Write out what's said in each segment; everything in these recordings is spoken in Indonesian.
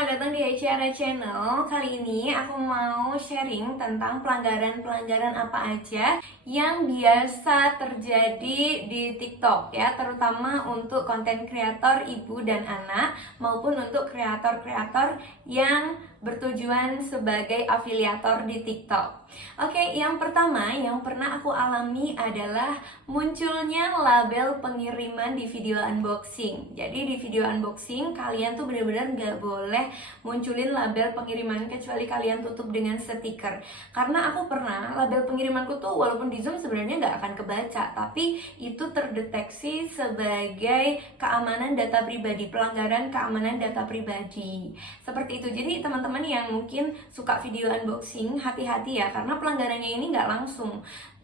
selamat datang di Acara Channel. Kali ini aku mau sharing tentang pelanggaran-pelanggaran apa aja yang biasa terjadi di TikTok ya, terutama untuk konten kreator ibu dan anak maupun untuk kreator-kreator yang bertujuan sebagai afiliator di TikTok. Oke, yang pertama yang pernah aku alami adalah munculnya label pengiriman di video unboxing. Jadi di video unboxing kalian tuh benar-benar nggak boleh munculin label pengiriman kecuali kalian tutup dengan stiker. Karena aku pernah label pengirimanku tuh walaupun di Zoom sebenarnya nggak akan kebaca, tapi itu terdeteksi sebagai keamanan data pribadi, pelanggaran keamanan data pribadi. Seperti itu. Jadi teman-teman yang mungkin suka video unboxing, hati-hati ya, karena pelanggarannya ini nggak langsung.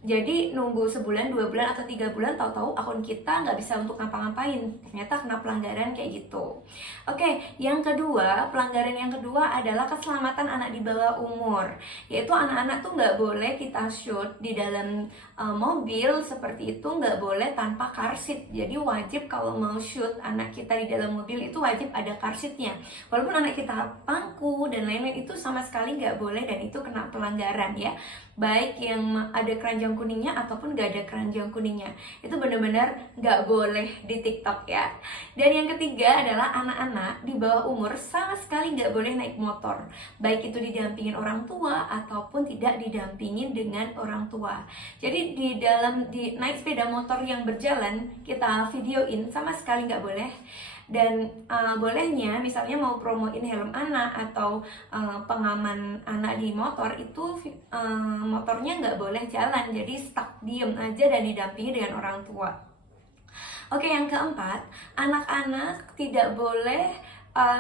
Jadi nunggu sebulan, 2 bulan, atau 3 bulan, tahu-tahu akun kita nggak bisa untuk ngapa-ngapain. Ternyata kena pelanggaran kayak gitu. Oke, yang kedua, pelanggaran yang kedua adalah keselamatan anak di bawah umur. Yaitu anak-anak tuh nggak boleh kita shoot di dalam mobil seperti itu, nggak boleh tanpa car seat. Jadi wajib kalau mau shoot anak kita di dalam mobil itu wajib ada car seatnya. Walaupun anak kita pangku dan lain-lain itu sama sekali nggak boleh, dan itu kena pelanggaran ya. Baik yang ada keranjang kuningnya ataupun gak ada keranjang kuningnya, itu benar-benar gak boleh di TikTok ya. Dan yang ketiga adalah anak-anak di bawah umur sama sekali gak boleh naik motor, baik itu didampingin orang tua ataupun tidak didampingin dengan orang tua. Jadi di naik sepeda motor yang berjalan kita videoin sama sekali gak boleh. Dan bolehnya misalnya mau promoin helm anak atau pengaman anak di motor itu motornya nggak boleh jalan, jadi stuck diem aja dan didampingi dengan orang tua. Oke, yang keempat, anak-anak tidak boleh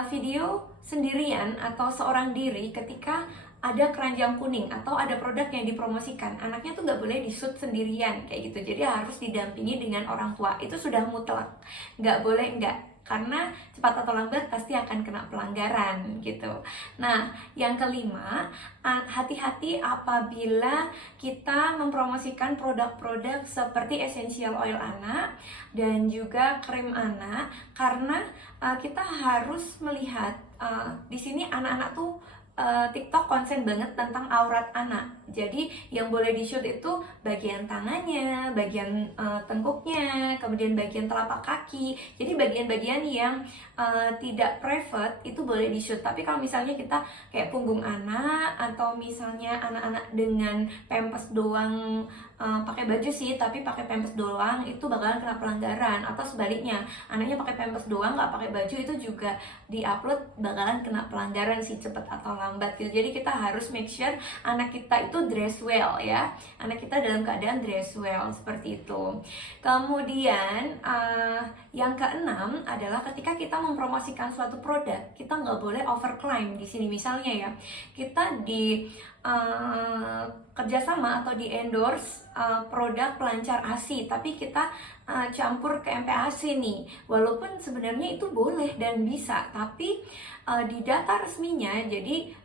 video sendirian atau seorang diri ketika ada keranjang kuning atau ada produk yang dipromosikan. Anaknya tuh nggak boleh di-shoot sendirian kayak gitu, jadi harus didampingi dengan orang tua. Itu sudah mutlak, nggak boleh enggak, karena cepat atau lambat pasti akan kena pelanggaran gitu. Nah, yang kelima, hati-hati apabila kita mempromosikan produk-produk seperti essential oil anak dan juga krim anak, karena kita harus melihat di sini anak-anak tuh TikTok konsen banget tentang aurat anak. Jadi yang boleh di-shoot itu bagian tangannya, bagian tengkuknya, kemudian bagian telapak kaki. Jadi bagian-bagian yang tidak private itu boleh di-shoot. Tapi kalau misalnya kita kayak punggung anak, atau misalnya anak-anak dengan pampers doang, pakai baju sih tapi pakai pampers doang, itu bakalan kena pelanggaran. Atau sebaliknya, anaknya pakai pampers doang nggak pakai baju, itu juga di-upload bakalan kena pelanggaran sih, cepet atau lambat gitu. Jadi kita harus make sure anak kita itu dress well ya, anak kita dalam keadaan dress well seperti itu. Kemudian yang keenam adalah ketika kita mempromosikan suatu produk, kita nggak boleh overclaim di sini. Misalnya ya, kita di kerjasama atau di endorse produk pelancar ASI, tapi kita campur ke MPASI nih. Walaupun sebenarnya itu boleh dan bisa, tapi di data resminya, jadi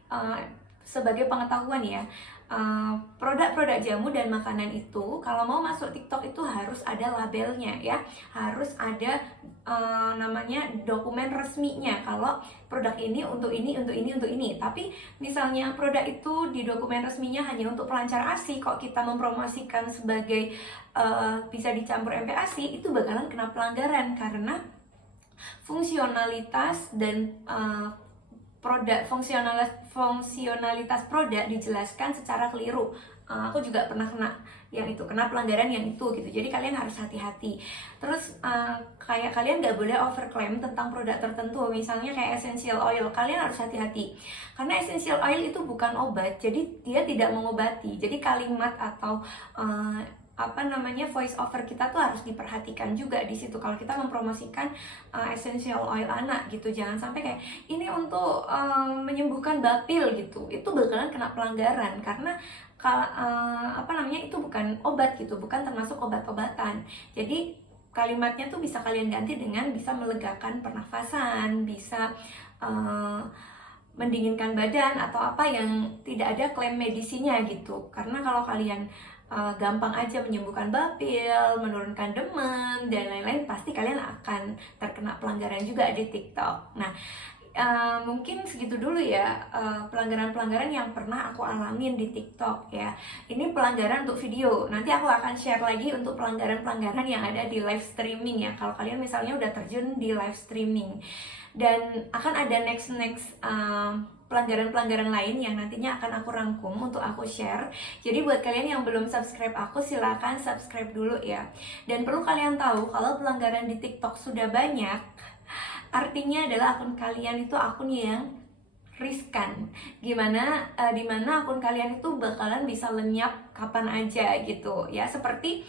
sebagai pengetahuan ya, produk-produk jamu dan makanan itu kalau mau masuk TikTok itu harus ada labelnya ya, harus ada namanya dokumen resminya kalau produk ini untuk ini, untuk ini, untuk ini. Tapi misalnya produk itu di dokumen resminya hanya untuk pelancar ASI, kok kita mempromosikan sebagai bisa dicampur MPASI, itu bakalan kena pelanggaran karena fungsionalitas dan fungsionalitas produk dijelaskan secara keliru. Aku juga pernah kena yang itu, kena pelanggaran yang itu gitu. Jadi kalian harus hati-hati. Terus kayak kalian nggak boleh overclaim tentang produk tertentu. Misalnya kayak essential oil, kalian harus hati-hati karena essential oil itu bukan obat, jadi dia tidak mengobati. Jadi kalimat atau voice over kita tuh harus diperhatikan juga di situ kalau kita mempromosikan essential oil anak gitu. Jangan sampai kayak ini untuk menyembuhkan bapil gitu, itu bakalan kena pelanggaran karena itu bukan obat gitu, bukan termasuk obat-obatan. Jadi kalimatnya tuh bisa kalian ganti dengan bisa melegakan pernafasan, bisa mendinginkan badan, atau apa yang tidak ada klaim medisinya gitu. Karena kalau kalian gampang aja menyembuhkan bapil, menurunkan demam, dan lain-lain, pasti kalian akan terkena pelanggaran juga di TikTok. Nah, mungkin segitu dulu ya pelanggaran-pelanggaran yang pernah aku alamin di TikTok ya. Ini pelanggaran untuk video. Nanti aku akan share lagi untuk pelanggaran-pelanggaran yang ada di live streaming ya. Kalau kalian misalnya udah terjun di live streaming. Dan akan ada next pelanggaran-pelanggaran lain yang nantinya akan aku rangkum untuk aku share. Jadi buat kalian yang belum subscribe aku, silahkan subscribe dulu ya. Dan perlu kalian tahu kalau pelanggaran di TikTok sudah banyak, artinya adalah akun kalian itu akun yang riskan. Dimana akun kalian itu bakalan bisa lenyap kapan aja gitu ya. Seperti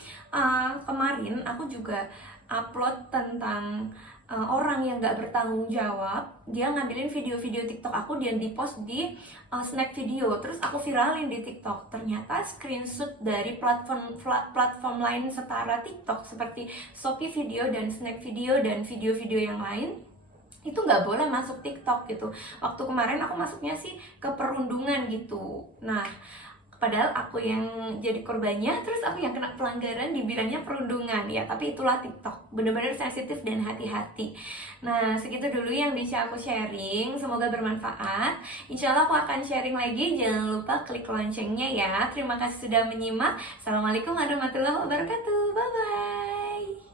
kemarin aku juga upload tentang orang yang gak bertanggung jawab. Dia ngambilin video-video TikTok aku dan dipost di Snack Video. Terus aku viralin di TikTok. Ternyata screenshot dari platform lain setara TikTok seperti Shopee Video dan Snack Video dan video-video yang lain itu nggak boleh masuk TikTok gitu. Waktu kemarin aku masuknya sih ke perundungan gitu. Nah, padahal aku yang jadi korbannya, terus aku yang kena pelanggaran dibilangnya perundungan ya. Tapi itulah TikTok, bener-bener sensitif dan hati-hati. Nah, segitu dulu yang bisa aku sharing. Semoga bermanfaat. Insya Allah aku akan sharing lagi. Jangan lupa klik loncengnya ya. Terima kasih sudah menyimak. Assalamualaikum warahmatullahi wabarakatuh. Bye bye.